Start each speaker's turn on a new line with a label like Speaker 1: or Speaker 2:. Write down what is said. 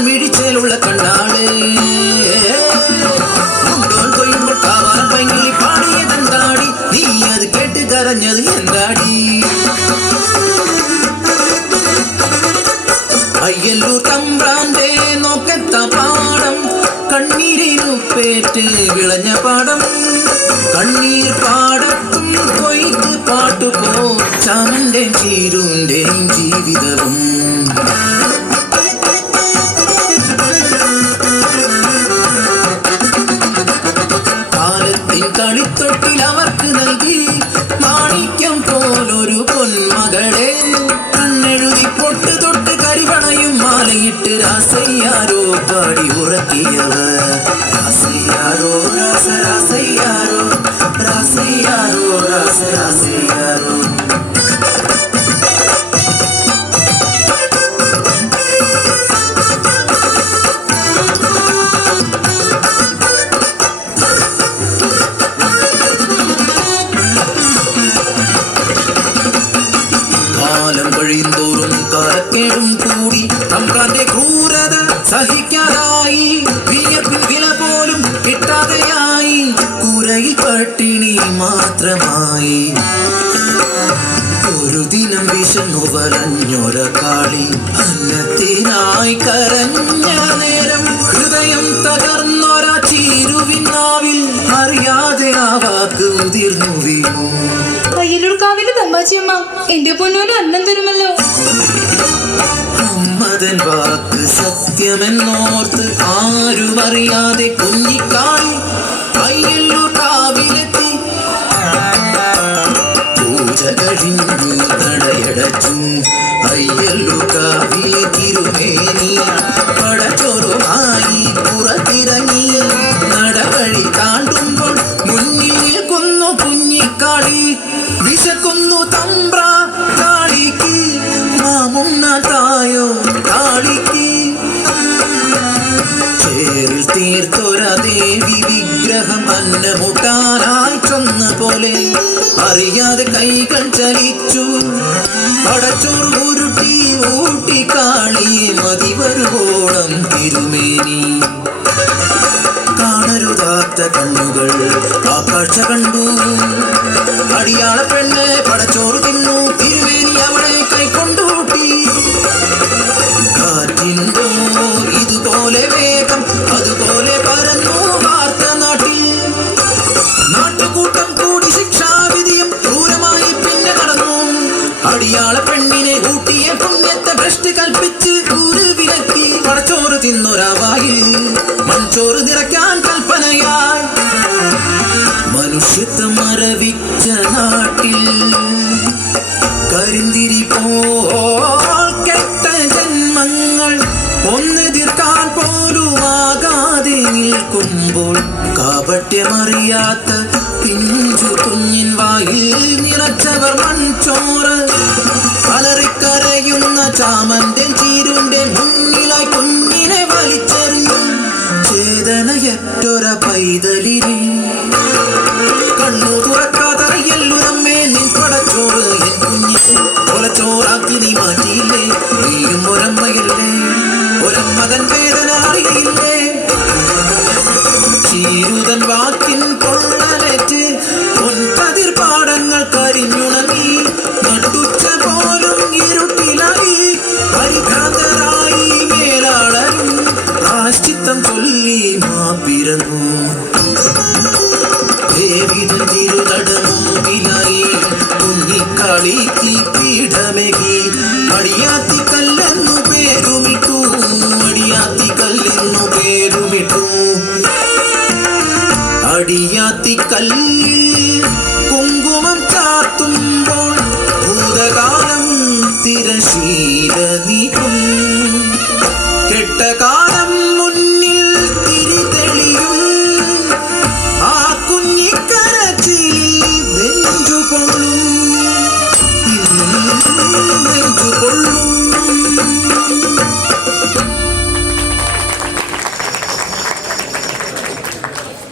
Speaker 1: காவான் விழிச்சேல் உள்ள கண்ணாடு முண்டோன் கொய்யுங்கள் காவான் பங்கி பாடியதன் தாடி நீ அது கேட்டு கரஞ்சது எந்தாடி അയ്യല്ലൂർ തമ്പ്രാന്റെ നോക്കത്ത പാടം കണ്ണീരിനു പേറ്റ് വിളഞ്ഞ പാടം. കണ്ണീർ പാടത്തും കൊയ്ത്ത് പാട്ടുപോ ചാമന്റെ ചീരുന്റെയും ജീവിതവും. രാസയ്യാരോ കാലം കഴിയുന്തോറും കാലക്കേടും കൂടി. തമ്പ്രാന്റെ ക്രൂരത സഹിക്കാതായി മാത്രമായി. ഒരു ദിനം വിശന്നു വലഞ്ഞൊര കാളി അന്നത്തിനായി കരഞ്ഞ നേരം ഹൃദയം തകർന്നൊരാ ചീരുവിനാവിൽ അറിയാതെ ആ വാക്ക് ഉതിർന്നു വീണു.
Speaker 2: അയ്യലൂർക്കാവിലെ തമ്പാച്ചിയമ്മ എന്റെ പൊന്നോന് അന്നം തരുമല്ലോ.
Speaker 1: അമ്മതൻ വാക്ക് സത്യമെന്നോർത്ത് ആരും അറിയാതെ കുഞ്ഞിക്കാളി అయ్యలు కావ్య తిరుమేని ചേറിൽ തീർത്തൊര ദേവി വിഗ്രഹം അന്നമുട്ടാനായി ചെന്ന പോലെ അറിയാതെ കൈകൾ ചലിച്ചു. പടച്ചോറ് ഉരുട്ടി ഊട്ടി കാളിയെ മതി വരുവോളം തിരുമേനി. കാണരുതാത്ത കണ്ണുകൾ ആ കാഴ്ച കണ്ടു. അടിയാള പെണ്ണ് പടച്ചോറ് തിന്നു. തിരുമേനി അവളെ കൈക്കൊണ്ടൂട്ടി. അടിയാള പെണ്ണിനെ കൂട്ടിയ പുണ്യത്തെ ഭ്രഷ്ട് കൽപ്പിച്ച് ഊര് വിലക്കി പടച്ചോറ് തിന്നൊരാവായിൽ. മൺചോറ് കാപട്യമറിയാത്ത പിഞ്ചു കുഞ്ഞിൻ വായിൽ നിറച്ചവർ മൺചോറ്. അലറിക്കരയുന്ന ചാമന്റെ ചീരുന്റെ മുന്നിലായി കുഞ്ഞിനെ വലിച്ചെറിഞ്ഞു. ചേതനയറ്റൊര പൈതലിരി കണ്ണു തുറക്കാതറിയല്ലു നമ്മെ നിൻ പടച്ചോറ് എൻ കുഞ്ഞിനെ. കൊലച്ചോറാക്കി നീ മാറ്റിയില്ലേ നീയും ഒരമ്മയല്ലേ? ഒരമ്മതൻ വേദന അറിയില്ലേ ചീരുതൻ വാക്കിൻ പൊള്ളലേറ്റ് പൊൻകതിർ പാടങ്ങൾ കരിഞ്ഞുണങ്ങി. മാപ്പിരന്നു ദേവിതൻ തിരുനടമുമ്പിലായി കുഞ്ഞിക്കളിക്ക് പീഠമേകി. അടിയാത്തി കല്ലിൽ കുങ്കുമം ചാർത്തുമ്പോൾ ഭൂതകാലം തിരശീല നീക്കും കെട്ടകാലം മുന്നിൽ തിരിതെളിയും. ആ കുഞ്ഞിക്കരച്ചിൽ നെഞ്ചുകൊള്ളും